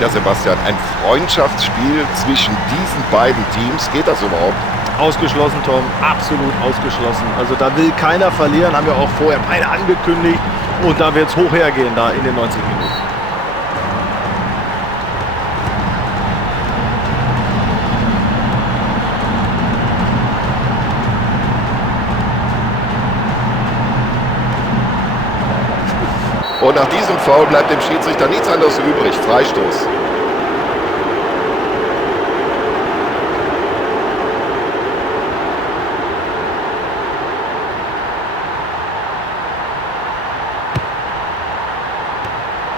Ja, Sebastian, ein Freundschaftsspiel zwischen diesen beiden Teams, geht das überhaupt? Ausgeschlossen, Tom, absolut ausgeschlossen. Also da will keiner verlieren, haben wir auch vorher beide angekündigt. Und da wird es hoch hergehen da in den 90 Minuten. Und nach diesem Foul bleibt dem Schiedsrichter nichts anderes übrig. Freistoß.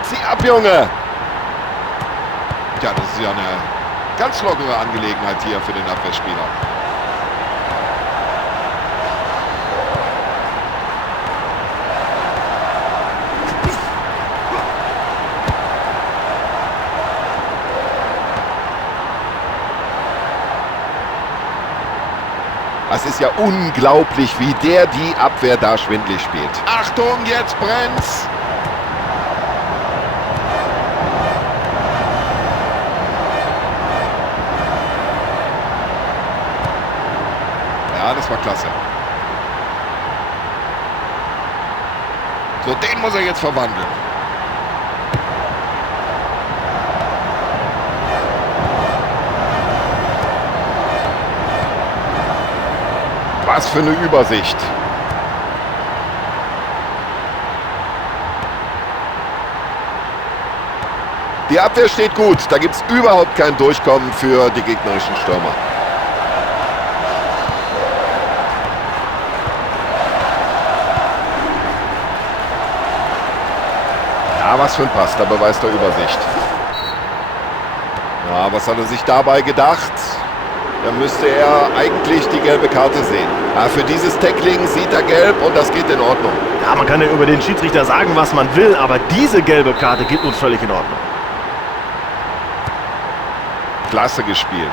Zieh ab, Junge! Ja, das ist ja eine ganz lockere Angelegenheit hier für den Abwehrspieler. Es ist ja unglaublich, wie der die Abwehr da schwindlig spielt. Achtung, jetzt brennt's! Ja, das war klasse. So, den muss er jetzt verwandeln. Was für eine Übersicht. Die Abwehr steht gut. Da gibt es überhaupt kein Durchkommen für die gegnerischen Stürmer. Ja, was für ein Pass. Da beweist er Übersicht. Ja, was hat er sich dabei gedacht? Dann müsste er eigentlich die gelbe Karte sehen. Ja, für dieses Tackling sieht er gelb und das geht in Ordnung. Ja, man kann ja über den Schiedsrichter sagen, was man will, aber diese gelbe Karte geht nun völlig in Ordnung. Klasse gespielt.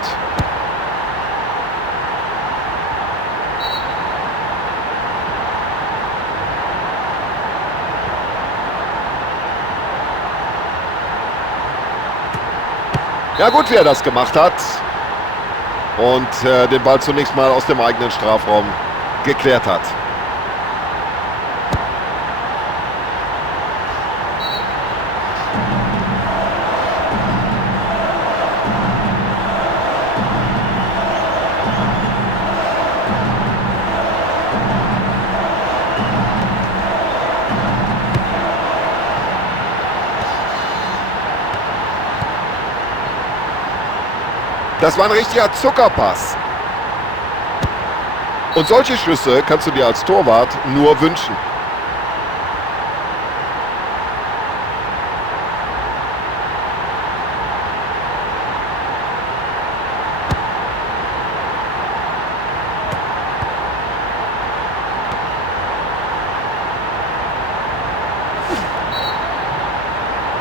Ja gut, wie er das gemacht hat. Und den Ball zunächst mal aus dem eigenen Strafraum geklärt hat. Das war ein richtiger Zuckerpass. Und solche Schüsse kannst du dir als Torwart nur wünschen.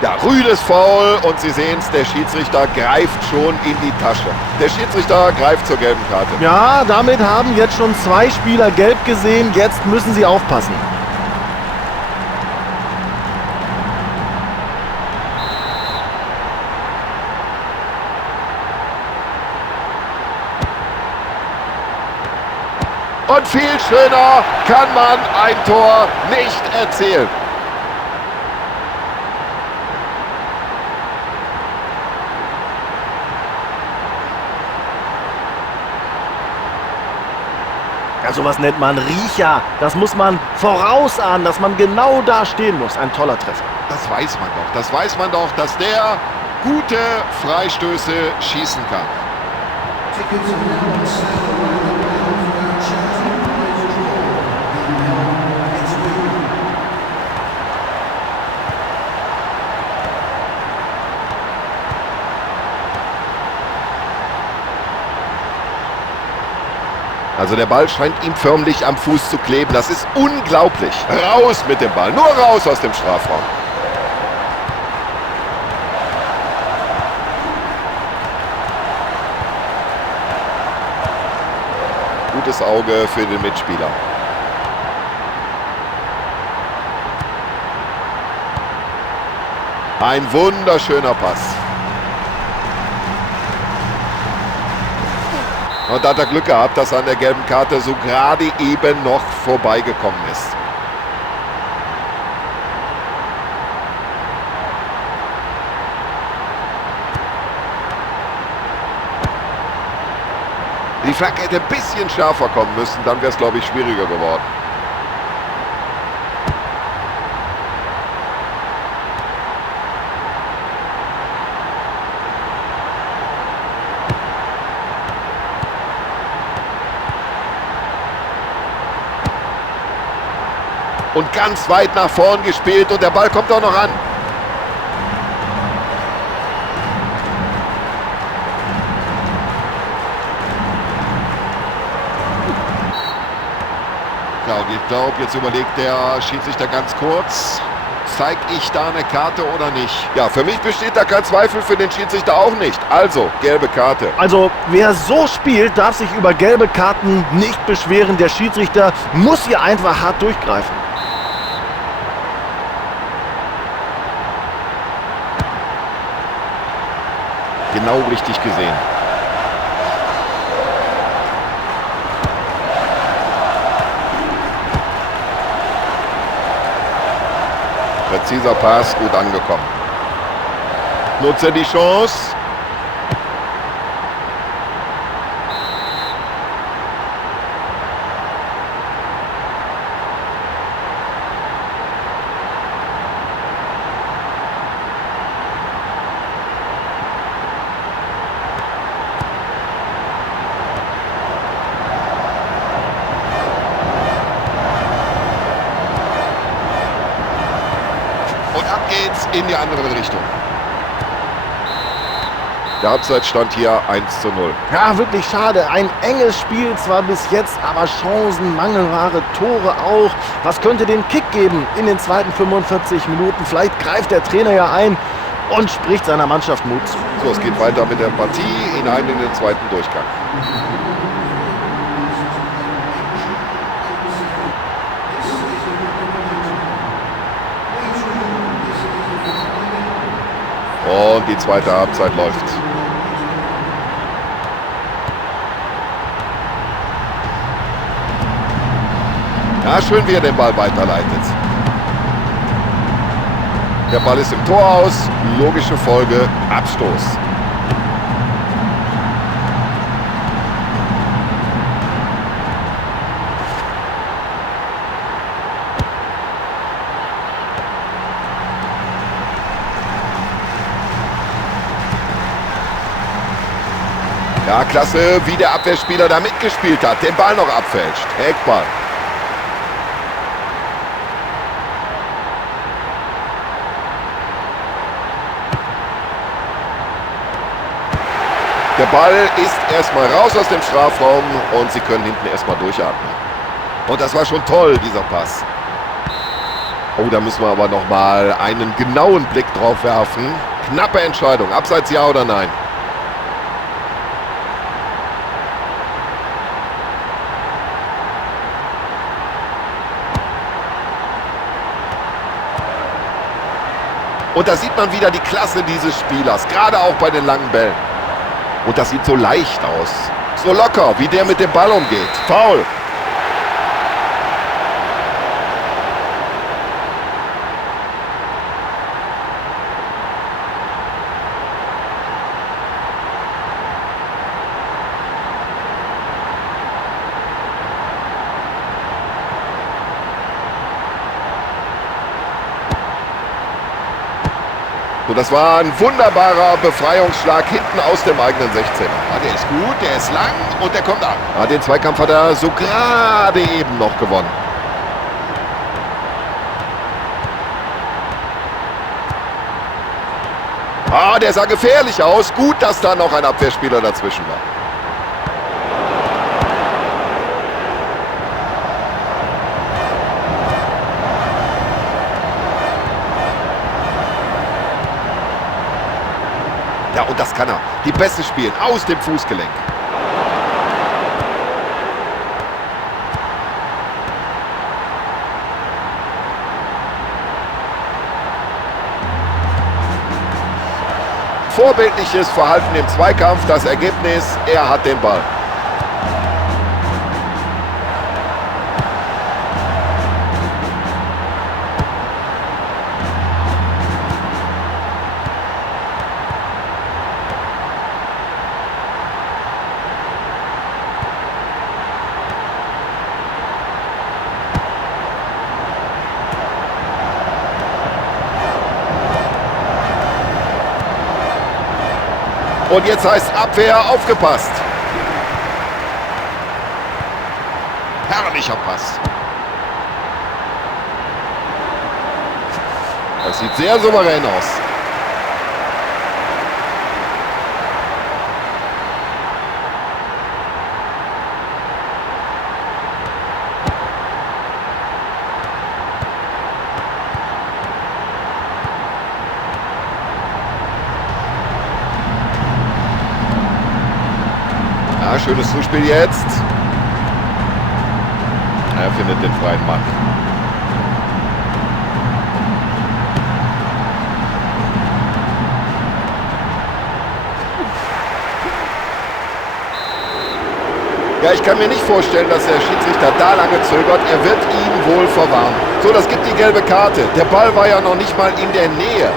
Ja, rüdes Foul und Sie sehen es, der Schiedsrichter greift schon in die Tasche. Der Schiedsrichter greift zur gelben Karte. Ja, damit haben jetzt schon 2 Spieler gelb gesehen. Jetzt müssen sie aufpassen. Und viel schöner kann man ein Tor nicht erzielen. Ja, sowas nennt man Riecher. Das muss man vorausahnen, dass man genau da stehen muss. Ein toller Treffer. Das weiß man doch. Das weiß man doch, dass der gute Freistöße schießen kann. Also der Ball scheint ihm förmlich am Fuß zu kleben. Das ist unglaublich. Raus mit dem Ball. Nur raus aus dem Strafraum. Gutes Auge für den Mitspieler. Ein wunderschöner Pass. Und da hat er Glück gehabt, dass er an der gelben Karte so gerade eben noch vorbeigekommen ist. Die Flagge hätte ein bisschen schärfer kommen müssen, dann wäre es, glaube ich, schwieriger geworden. Und ganz weit nach vorn gespielt und der Ball kommt auch noch an. Ja, und ich glaube, jetzt überlegt der Schiedsrichter ganz kurz, zeige ich da eine Karte oder nicht? Ja, für mich besteht da kein Zweifel, für den Schiedsrichter auch nicht. Also, gelbe Karte. Also, wer so spielt, darf sich über gelbe Karten nicht beschweren. Der Schiedsrichter muss hier einfach hart durchgreifen. Genau richtig gesehen. Präziser Pass, gut angekommen. Nutze die Chance. Geht's in die andere Richtung. Der Halbzeitstand hier 1:0. Ja, wirklich schade. Ein enges Spiel zwar bis jetzt, aber Chancen, mangelware Tore auch. Was könnte den Kick geben in den zweiten 45 Minuten? Vielleicht greift der Trainer ja ein und spricht seiner Mannschaft Mut zu. So, es geht weiter mit der Partie hinein in den zweiten Durchgang. Und die zweite Halbzeit läuft. Ja, schön, wie er den Ball weiterleitet. Der Ball ist im Tor aus. Logische Folge, Abstoß. Ja, klasse, wie der Abwehrspieler da mitgespielt hat. Den Ball noch abfälscht. Eckball. Der Ball ist erstmal raus aus dem Strafraum und sie können hinten erstmal durchatmen. Und das war schon toll, dieser Pass. Oh, da müssen wir aber nochmal einen genauen Blick drauf werfen. Knappe Entscheidung. Abseits ja oder nein? Und da sieht man wieder die Klasse dieses Spielers, gerade auch bei den langen Bällen. Und das sieht so leicht aus, so locker, wie der mit dem Ball umgeht. Foul. So, das war ein wunderbarer Befreiungsschlag hinten aus dem eigenen 16er. Ja, der ist gut, der ist lang und der kommt an. Ja, den Zweikampf hat er so gerade eben noch gewonnen. Ah, der sah gefährlich aus. Gut, dass da noch ein Abwehrspieler dazwischen war. Ja, und das kann er. Die Pässe spielen aus dem Fußgelenk. Vorbildliches Verhalten im Zweikampf. Das Ergebnis, er hat den Ball. Und jetzt heißt Abwehr, aufgepasst. Herrlicher Pass. Das sieht sehr souverän aus. Ja, schönes Zuspiel jetzt. Er findet den freien Mann. Ja, ich kann mir nicht vorstellen, dass der Schiedsrichter da lange zögert. Er wird ihn wohl verwarnen. So, das gibt die gelbe Karte. Der Ball war ja noch nicht mal in der Nähe.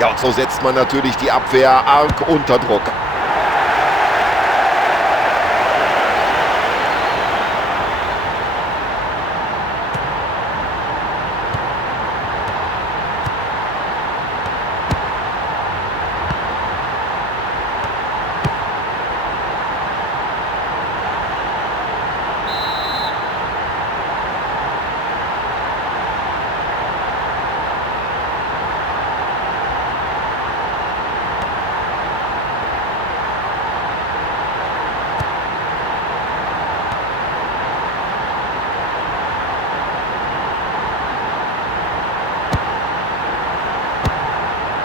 Ja, und so setzt man natürlich die Abwehr arg unter Druck.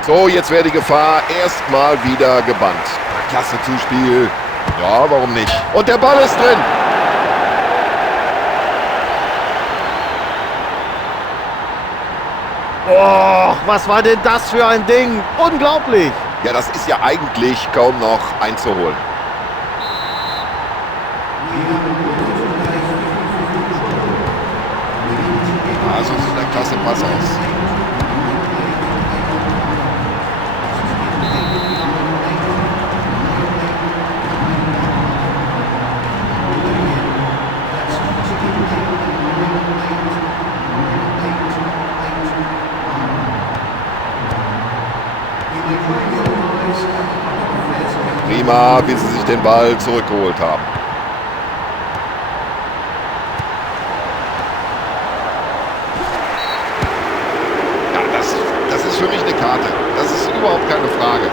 So, jetzt wäre die Gefahr erstmal wieder gebannt. Klasse Zuspiel. Ja, warum nicht? Und der Ball ist drin. Oh, was war denn das für ein Ding? Unglaublich. Ja, das ist ja eigentlich kaum noch einzuholen. Also sieht ein klasse Pass aus. Prima, wie sie sich den Ball zurückgeholt haben. Ja, das ist für mich eine Karte. Das ist überhaupt keine Frage.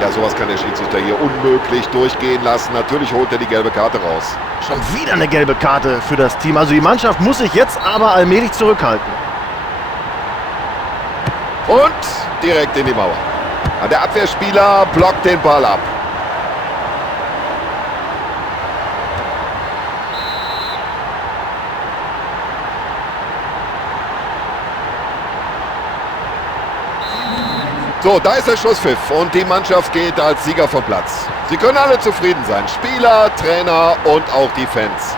Ja, sowas kann der Schiedsrichter hier unmöglich durchgehen lassen. Natürlich holt er die gelbe Karte raus. Schon wieder eine gelbe Karte für das Team. Also die Mannschaft muss sich jetzt aber allmählich zurückhalten. Und direkt in die Mauer. Der Abwehrspieler blockt den Ball ab. So, da ist der Schlusspfiff und die Mannschaft geht als Sieger vom Platz. Sie können alle zufrieden sein. Spieler, Trainer und auch die Fans.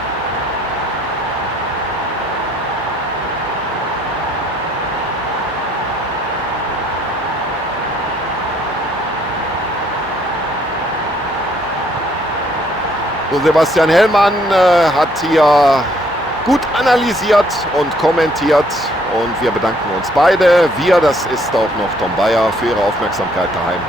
So, Sebastian Hellmann hat hier gut analysiert und kommentiert und wir bedanken uns beide. Wir, das ist auch noch Tom Bayer, für Ihre Aufmerksamkeit daheim.